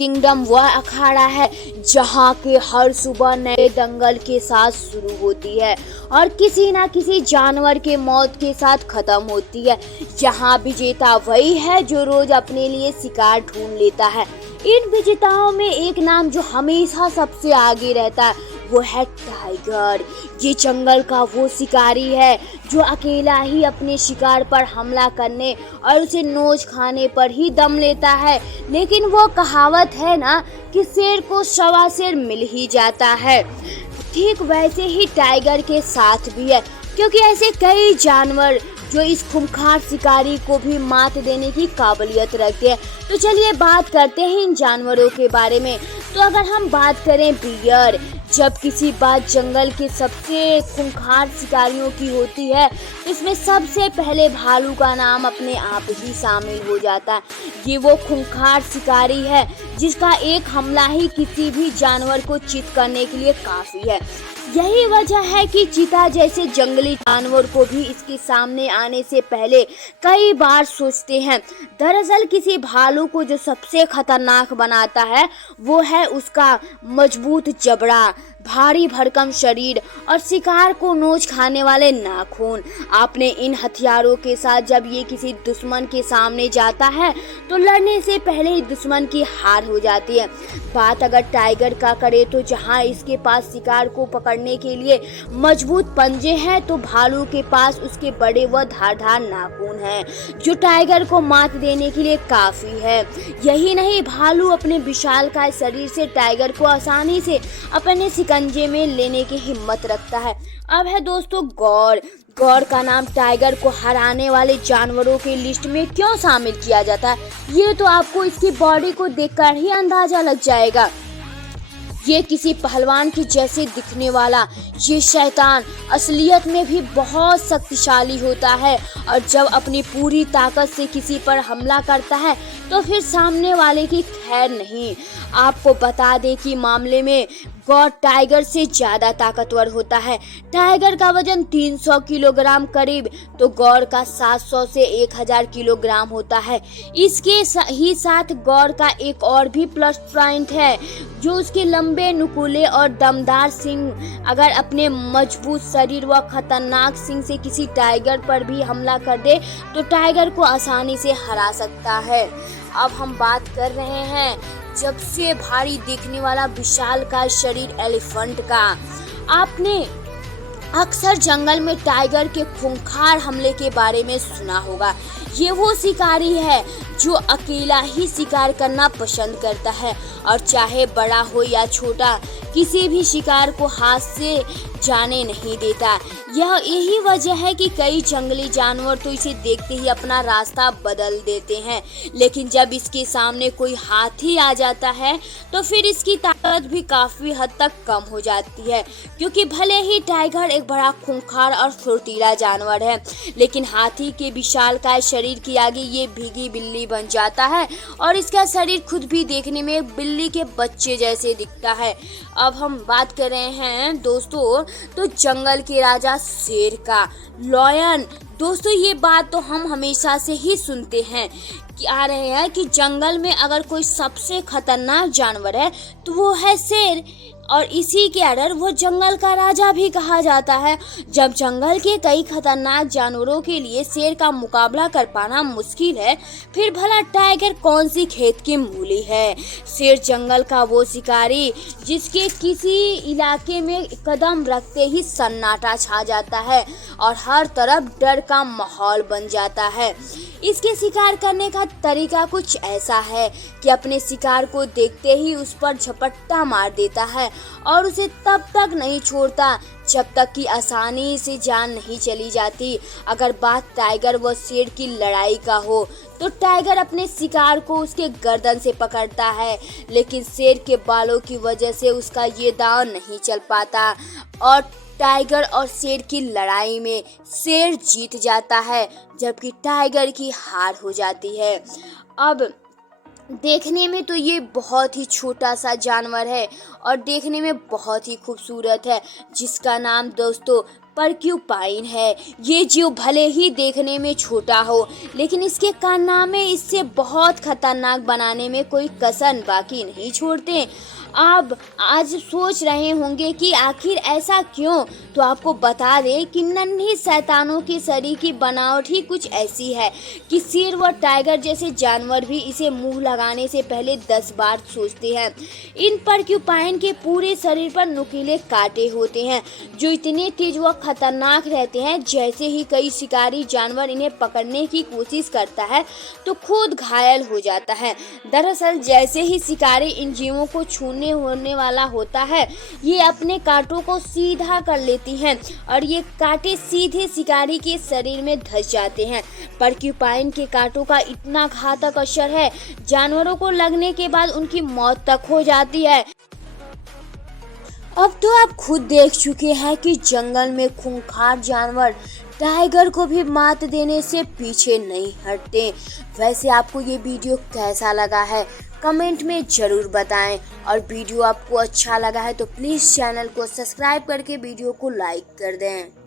Kingdom वह अखाड़ा है जहाँ के हर सुबह नए दंगल के साथ शुरू होती है और किसी ना किसी जानवर के मौत के साथ खत्म होती है। यहाँ विजेता वही है जो रोज अपने लिए शिकार ढूंढ लेता है। इन विजेताओं में एक नाम जो हमेशा सबसे आगे रहता है वो है टाइगर। ये जंगल का वो शिकारी है जो अकेला ही अपने शिकार पर हमला करने और उसे नोच खाने पर ही दम लेता है। लेकिन वो कहावत है ना कि शेर को सवा शेर मिल ही जाता है, ठीक वैसे ही टाइगर के साथ भी है, क्योंकि ऐसे कई जानवर जो इस खूंखार शिकारी को भी मात देने की काबिलियत रखते हैं। तो चलिए बात करते हैं इन जानवरों के बारे में। तो अगर हम बात करें बियर, जब किसी बात जंगल के सबसे खूंखार शिकारियों की होती है तो इसमें सबसे पहले भालू का नाम अपने आप ही शामिल हो जाता है। ये वो खूंखार शिकारी है जिसका एक हमला ही किसी भी जानवर को चित करने के लिए काफी है। यही वजह है कि चीता जैसे जंगली जानवर को भी इसके सामने आने से पहले कई बार सोचते हैं। दरअसल किसी भालू को जो सबसे खतरनाक बनाता है वो है उसका मजबूत जबड़ा, भारी भरकम शरीर और शिकार को नोच खाने वाले नाखून। आपने इन हथियारों के साथ जब ये किसी दुश्मन के सामने जाता है तो लड़ने से पहले ही दुश्मन की हार हो जाती है। बात अगर टाइगर का करे तो जहां इसके पास शिकार को पकड़ने के लिए मजबूत पंजे हैं तो भालू के पास उसके बड़े व धारदार नाखून हैं जो टाइगर को मात देने के लिए काफी है। यही नहीं, भालू अपने विशालकाय शरीर से टाइगर को आसानी से अपने शिकंजे में लेने की हिम्मत रखता है। अब है दोस्तों गौर। गौर का नाम टाइगर को हराने वाले जानवरों की लिस्ट में क्यों शामिल किया जाता है ये तो आपको इसकी बॉडी को देखकर ही अंदाजा लग जाएगा। ये किसी पहलवान के जैसे दिखने वाला ये शैतान असलियत में भी बहुत शक्तिशाली होता है और जब अपनी पूरी ताकत से किसी पर हमला करता है तो फिर सामने वाले की खैर नहीं। आपको बता दें कि मामले में गौर टाइगर से ज्यादा ताकतवर होता है। टाइगर का वजन 300 किलोग्राम करीब तो गौर का 700 से 1000 किलोग्राम होता है। इसके ही साथ गौर का एक और भी प्लस पॉइंट है जो उसके लंबे नुकीले और दमदार सींग। अगर अपने मजबूत शरीर व खतरनाक सींग से किसी टाइगर पर भी हमला कर दे तो टाइगर को आसानी से हरा सकता है। अब हम बात कर रहे हैं सबसे भारी दिखने वाला विशालकाय शरीर एलिफेंट का। आपने अक्सर जंगल में टाइगर के खूंखार हमले के बारे में सुना होगा। ये वो शिकारी है जो अकेला ही शिकार करना पसंद करता है और चाहे बड़ा हो या छोटा किसी भी शिकार को हाथ से जाने नहीं देता। यही वजह है कि कई जंगली जानवर तो इसे देखते ही अपना रास्ता बदल देते हैं, लेकिन जब इसके सामने कोई हाथी आ जाता है तो फिर इसकी ताकत भी काफी हद तक कम हो जाती है। क्योंकि भले ही टाइगर एक बड़ा खूंखार और फुर्तीला जानवर है लेकिन हाथी के विशालकाय शरीर के आगे ये भीगी बिल्ली बन जाता है और इसका शरीर खुद भी देखने में बिल्ली के बच्चे जैसे दिखता है। अब हम बात कर रहे हैं दोस्तों तो जंगल के राजा शेर का, लॉयन। दोस्तों ये बात तो हम हमेशा से ही सुनते हैं कि आ रहे हैं कि जंगल में अगर कोई सबसे खतरनाक जानवर है तो वो है शेर और इसी के आड़ वो जंगल का राजा भी कहा जाता है। जब जंगल के कई खतरनाक जानवरों के लिए शेर का मुकाबला कर पाना मुश्किल है फिर भला टाइगर कौन सी खेत की मूली है। शेर जंगल का वो शिकारी जिसके किसी इलाके में कदम रखते ही सन्नाटा छा जाता है और हर तरफ डर का माहौल बन जाता है। इसके शिकार करने का तरीका कुछ ऐसा है कि अपने शिकार को देखते ही उस पर झपट्टा मार देता है और उसे तब तक नहीं छोड़ता जब तक कि आसानी से जान नहीं चली जाती। अगर बात टाइगर व शेर की लड़ाई का हो तो टाइगर अपने शिकार को उसके गर्दन से पकड़ता है लेकिन शेर के बालों की वजह से उसका ये दांव नहीं चल पाता और टाइगर और शेर की लड़ाई में शेर जीत जाता है जबकि टाइगर की हार हो जाती है। अब देखने में तो ये बहुत ही छोटा सा जानवर है और देखने में बहुत ही खूबसूरत है जिसका नाम दोस्तों पर्क्यूपाइन है। ये जीव भले ही देखने में छोटा हो, लेकिन इसके कारनामे इससे बहुत खतरनाक बनाने में कोई कसर बाकी नहीं छोड़ते। आप आज सोच रहे होंगे कि आखिर ऐसा क्यों, तो आपको बता दें कि नन्ही शैतानों के शरीर की बनावट ही कुछ ऐसी है कि शेर व टाइगर जैसे जानवर भी इसे मुंह लगाने से पहले 10 बार सोचते हैं। इन पर्क्यूपाइन के पूरे शरीर पर नुकीले कांटे होते हैं जो इतने तेज व खतरनाक रहते हैं, जैसे ही कई शिकारी जानवर इन्हें पकड़ने की कोशिश करता है तो खुद घायल हो जाता है। दरअसल जैसे ही शिकारी इन जीवों को छूने होने वाला होता है, ये अपने कांटों को सीधा कर लेती हैं और ये कांटे सीधे शिकारी के शरीर में धंस जाते हैं। पर्क्यूपाइन के कांटों का इतना घातक असर है, जानवरों को लगने के बाद उनकी मौत तक हो जाती है। अब तो आप खुद देख चुके हैं कि जंगल में खूंखार जानवर टाइगर को भी मात देने से पीछे नहीं हटते। वैसे आपको ये वीडियो कैसा लगा है कमेंट में ज़रूर बताएं, और वीडियो आपको अच्छा लगा है तो प्लीज़ चैनल को सब्सक्राइब करके वीडियो को लाइक कर दें।